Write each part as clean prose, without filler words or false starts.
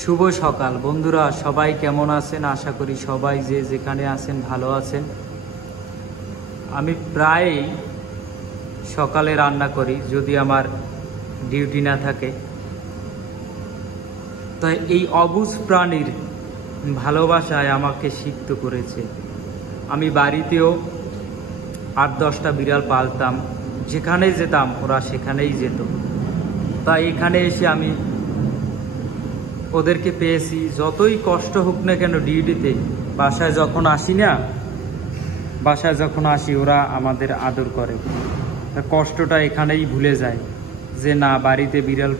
শুভ সকাল বন্ধুরা, সবাই কেমন আছেন? আশা করি সবাই যে যেখানে আছেন ভালো আছেন। আমি প্রায় সকালে রান্না করি যদি আমার ডিউটি না থাকে। তাই এই অবুঝ প্রাণীর ভালোবাসায় আমাকে সিক্ত করেছে। আমি বাড়িতেও 8-10টা বিড়াল পালতাম, যেখানে যেতাম ওরা সেখানেই যেত। তাই এখানে এসে আমি ওদেরকে পেয়েছি। যতই কষ্ট হোক না কেন ডিউটিতে, বাসায় যখন আসি ওরা আমাদের আদর করে। কষ্টটা এখানেই ভুলে যায় যে না, বাড়িতে বিড়াল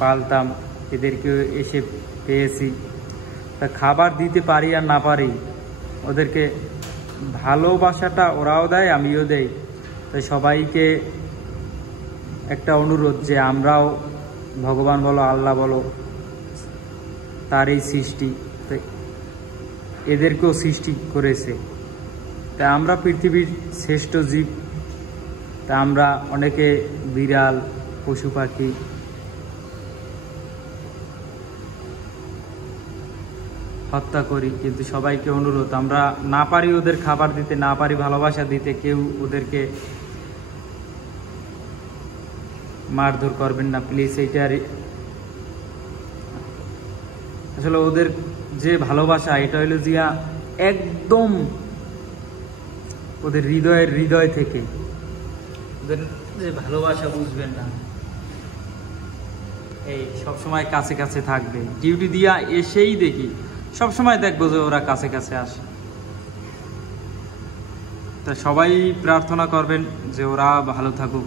পালতাম, এদেরকে এসে পেয়েছি। তা খাবার দিতে পারি আর না পারি, ওদেরকে ভালোবাসাটা ওরাও দেয়, আমিও দেই। তাই সবাইকে একটা অনুরোধ যে আমরাও, ভগবান বলো আল্লাহ বলো, তার এই সৃষ্টি, তাই এদেরকেও সৃষ্টি করেছে। তাই আমরা পৃথিবীর শ্রেষ্ঠ জীব। তা আমরা অনেকে বিড়াল, পশু পাখি হত্যা করি, কিন্তু সবাইকে অনুরোধ, আমরা না পারি ওদের খাবার দিতে, না পারি ভালোবাসা দিতে, কেউ ওদেরকে মারধর করবেন না প্লিজ। এইটার আসলে ওদের যে ভালোবাসা, এটা হইলো জিয়া একদম ওদের হৃদয় থেকে। ওদের যে ভালোবাসা বুঝবেন না, এই সবসময় কাছে কাছে থাকবে। ডিউটি দিয়া এসেই দেখি সবসময় দেখবো যে ওরা কাছে কাছে আসে। তা সবাই প্রার্থনা করবেন যে ওরা ভালো থাকুক।